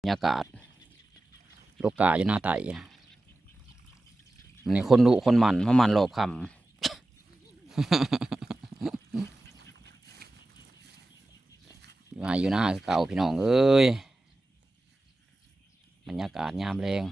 บรรยากาศโลกาอยู่หน้าไต่นี่คนดุคนมันมามันหลบคำ มาอยู่หน้าคือเก่าพี่น้องเอ้ยบรรยากาศยามแรง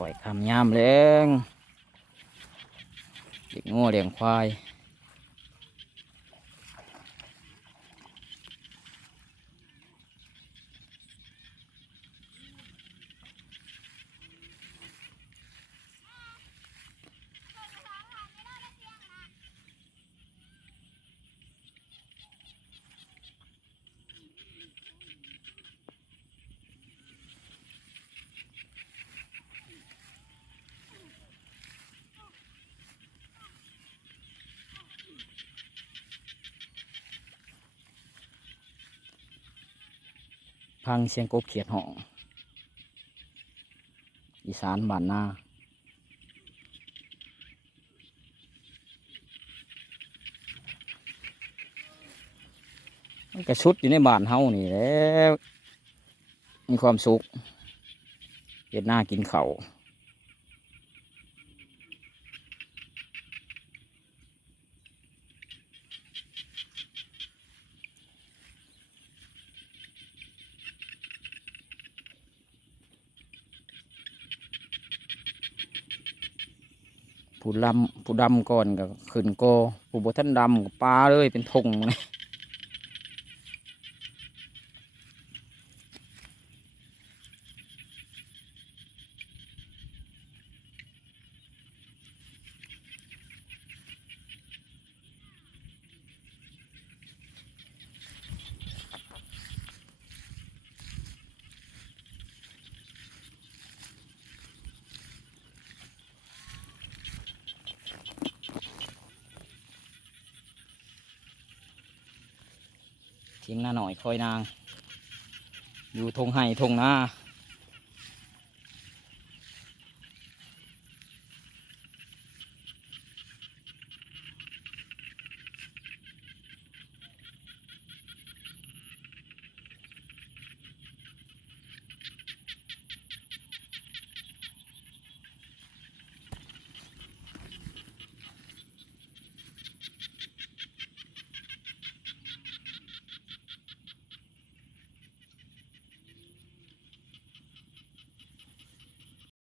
ข่อยคำยามแรงเด็กงัวเลี้ยงควายพังเสียงกบเขียดห้องอีสานบ้านนามันกระชุดอยู่ในบ้านเฮานี่แหล้วมีความสุขเฮ็ดหน้ากินเขาวผู้ดำก่อนก็ขึ้นโกผู้บ่ทันดำก็ปลาเลยเป็นธงเลยทีมหน้าหน่อยคอยนางอยู่ทงไห้ทงนา